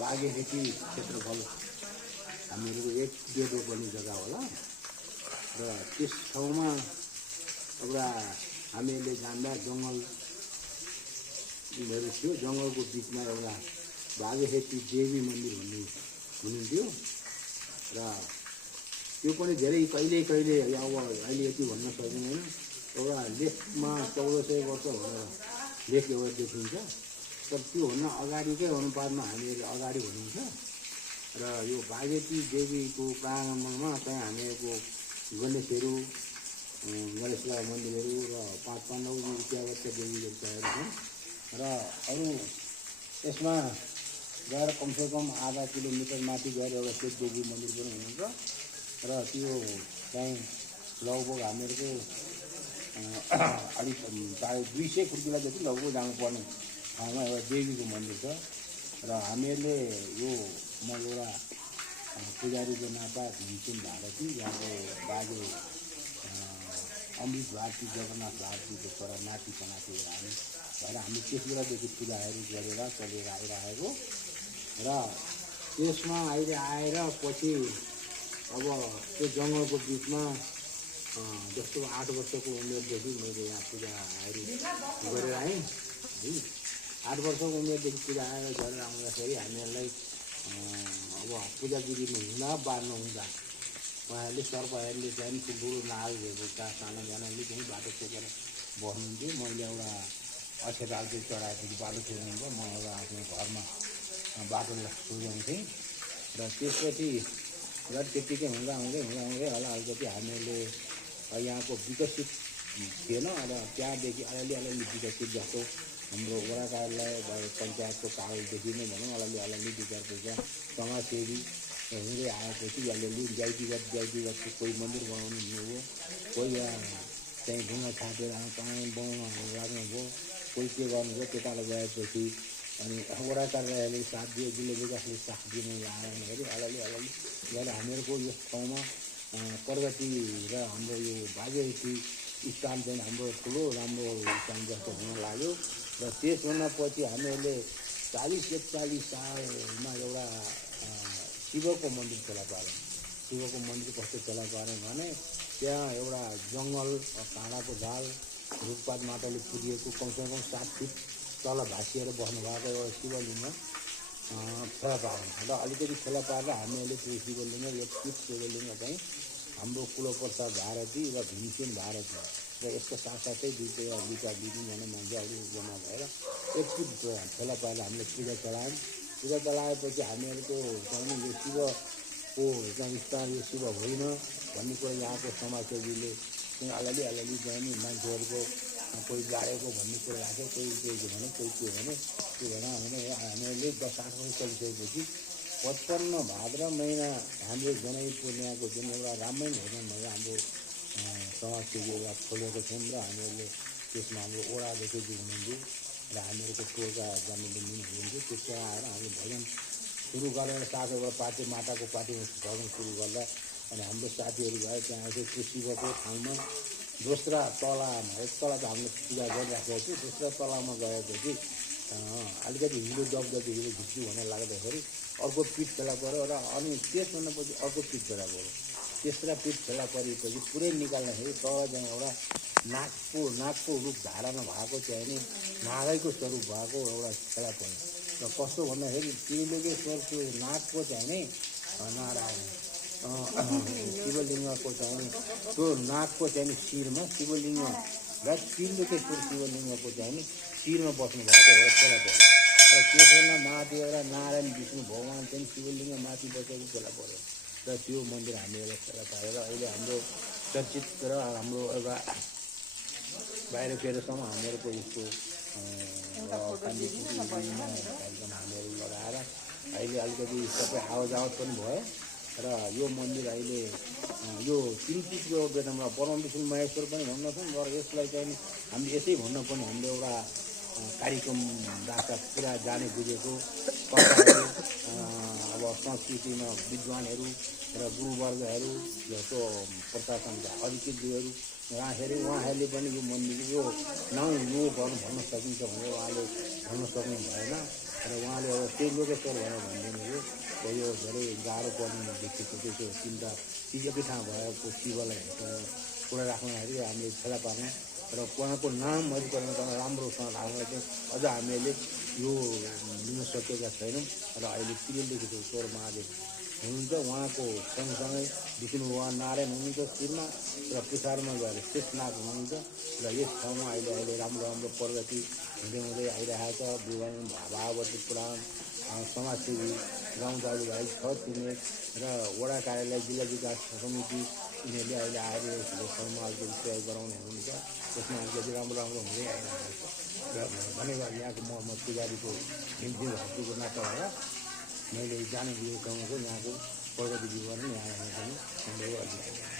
बागेदेखि क्षेत्रफल हामीहरूको 1 डेढ रोपनी जग्गा होला र त्यस ठाउँमा एउटा हामीहरूले जान्दा जङ्गलहरू थियो। जङ्गलको बिचमा एउटा बागेदेखि देवी मन्दिर हुनुहुन्थ्यो र त्यो पनि धेरै कहिले अब अहिले यति भन्न सकिँदैन। एउटा लेखमा 1400 वर्ष भनेर लेख एउटा देखिन्छ, तर त्योभन्दा अगाडिकै अनुपातमा हामीहरू अगाडि हुनुहुन्छ र यो बागेती देवीको प्राङ्गणमा चाहिँ हामीहरूको गणेशहरू, गणेशका मन्दिरहरू र 5 पाण्डव इत्यादि देवी देवताहरू छन् र अरू यसमा गएर कमसेकम आधा किलोमिटर माथि गएर एउटा शिव देवी मन्दिर पनि हुनुहुन्छ र त्यो चाहिँ लगभग हामीहरूको अलिक 200 खुर्किला जति लगभग जानुपर्ने ठाउँमा एउटा देवीको मन्दिर छ र हामीहरूले यो म एउटा पुजारीको नाता भीमसेन भारती, यहाँको बाजे अमृत भारती, जगन्नाथ भारतीको छोरा नाति पनाति हामी भएर हामी त्यस बेलादेखि पूजाहरू गरेर चलेर आइरहेको र त्यसमा अहिले आएर पछि अब त्यो जङ्गलको बिचमा जस्तो 8 वर्षको उमेरदेखि मैले यहाँ पूजाहरू गरेर आएँ है। 8 वर्षको उमेरदेखि पूजा गरेर आउँदाखेरि हामीहरूलाई अब पूजा विधि हुँदा वा नहुँदा उहाँहरूले सर्पहरूले चाहिँ ठुल्ठुलो नागहरूको सानाले चाहिँ बाटो छोपेर बस्नुहुन्थ्यो। मैले एउटा अक्षताल चाहिँ चढाएपछि बाटो छोड्नुहुन्थ्यो, म एउटा आफ्नो घरमा बाटो सोझाउँथेँ र त्यसपछि र त्यत्तिकै हुँदा होला अलिकति हामीहरूले यहाँको विकसित थिएन र त्यहाँदेखि अलिअलि विकसित जस्तो हाम्रो वडा कार्यालय पञ्चायतको कालदेखि नै भनौँ अलिअलि विचार पैसा समाजसेवी हुँदै आएपछि अलिअलि जातिगतको कोही मन्दिर बनाउनु हुनुभयो, कोही चाहिँ ढुङ्गा छापेर कहाँ बनाउन लाग्नुभयो, कोही के गर्नुभयो। त्यताबाट गएपछि अनि वडा कार्यालयले साथ दियो, जिल्ला विकासले साथ दिनु आएर अलिअलि गरेर हामीहरूको यस ठाउँमा प्रगति र हाम्रो यो बागेती स्थान चाहिँ हाम्रो ठुलो राम्रो स्थान जस्तो हुन लाग्यो र त्यसभन्दा पछि हामीहरूले 40-41 सालमा एउटा शिवको मन्दिर फेला पार्यौँ। शिवको मन्दिर कस्तो फेला पार्यौँ भने त्यहाँ एउटा जङ्गल, काँडाको झाल, रुखपात माटोले पुरिएको कमसेकम 7 फिट तल भाँसिएर बस्नुभएको एउटा शिवलिङ्ग फेला पार्यौँ र अलिकति फेला पारेर हामीहरूले त्यो शिवलिङ्ग 1 फिट शिवलिङ्ग चाहिँ हाम्रो कुलप्रसाद भारती र भीमसेन भारती र यसको साथसाथै दुईजना मान्छे अरू जम्मा भएर 1 फिट फेला पारेर हामीले पूजा चलायौँ। पूजा चलाएपछि हामीहरूको चाहिँ यो शिवको चाहिँ स्थान यो शिव होइन भन्ने कुरा यहाँको समाजसेवीले चाहिँ अलिअलि चाहिँ मान्छेहरूको कोही गाडेको भन्ने कुरा राख्यो, कोही के भने कोही के भने त्यो भने हामीहरूले 10-8 वर्ष चलिसकेपछि 55 भाद्र महिना हाम्रो जनै पूर्णिमाको जुन एउटा रामायण भजन भएर हाम्रो समाजसेवी एउटा खोलेको छौँ र हामीहरूले त्यसमा हाम्रो ओडादेखि जो हुनुहुन्थ्यो र हामीहरूको टोलका जानेले हुनुहुन्थ्यो, त्यसमा आएर हामीले भजन सुरु गरेर साथै एउटा पार्टी माटाको पार्टीमा भजन सुरु गर्दा अनि हाम्रो साथीहरू गए त्यहाँ चाहिँ त्यो शिवको ठाउँमा दोस्रा तलामा, एक तला त हामीले पूजा गरिराखेको थियो, दोस्रा तलामा गएपछि अलिकति हिलो दबदबी हिलो झिक्छु भनेर लाग्दाखेरि अर्को पिठ फेला पऱ्यो र अनि त्यसभन्दा पछि अर्को पिठ फेला पऱ्यो। तेस्रा पिठ फेला परेपछि पुरै निकाल्दाखेरि तल चाहिँ एउटा नागको रूप धारण भएको चाहिँ नि नागैको स्वरूप भएको एउटा फेला पऱ्यो र कस्तो भन्दाखेरि त्रिलोकेश्वरको नागको चाहिँ नि नारायण शिवलिङ्गको चाहिँ त्यो नागको चाहिँ शिरमा शिवलिङ्ग र त्रिलोकेश्वर शिवलिङ्गको चाहिँ नि शिरमा बस्नु भएको एउटा फेला पऱ्यो र त्यसभन्दा माथि एउटा नारायण विष्णु भगवान् चाहिँ शिवलिङ्ग माथि बसेको फेला पऱ्यो र त्यो मन्दिर हामीले फेला पारेर अहिले हाम्रो चर्चित र हाम्रो एउटा बाहिर फेरसम्म हामीहरूको यसको कार्यक्रम हामीहरू लगाएर अहिले अलिकति सबै आवत पनि भयो र यो मन्दिर अहिले यो 3 फिटको बेटामा परमविष्णु महेश्वर पनि भन्दछन् र यसलाई चाहिँ हामी यसै भन्न पनि हामीले एउटा कार्यक्रम राख्दा पुरा जाने बुझेको अब संस्कृतिमा विद्वानहरू र गुरुवर्गहरू जस्तो प्रशासनका अधिकृतहरू उहाँहरूले पनि यो मन्दिर यो गर्नु भन्न सकिन्छ भनेर उहाँले भन्न सक्नु भएन र उहाँले अब त्यही लोकेश्वर भयो भनेदेखिको यो धेरै गाह्रो पर्ने देखिएको त्यसो तिनवटा चिज एकै ठाउँ भएको शिवलाई कुरा राख्दाखेरि हामीले फेला पार्ने र उहाँको नाम मरिकन राम्रोसँग राख्नलाई चाहिँ अझ हामीले यो लिन सकेका छैनौँ र अहिले पिरेलदेखि स्वर महादेव हुनुहुन्छ उहाँको सँगसँगै विष्णु भगवान नारायण हुनुहुन्छ शिरमा र पुछारमा गएर शेषनाग हुनुहुन्छ र यस ठाउँमा अहिले राम्रो राम्रो प्रगति हुँदै आइरहेको छ विवाह भागवती पुराण समाजसेवी गाउँ दाजुभाइ छ छिमेक र वडा कार्यालय जिल्ला विकास समिति यिनीहरूले अहिले आएर यो ठाउँमा अहिले प्रयोग गराउने हुनुहुन्छ त्यसमा अहिले राम्रो राम्रो हुँदै आइरहेको छ र धन्यवाद यहाँको म पुजारीको हिन्दी भाषीको नाता भएर मैले जानेको यो ठाउँको यहाँको प्रगति विवरण यहाँ पनि धन्यवाद।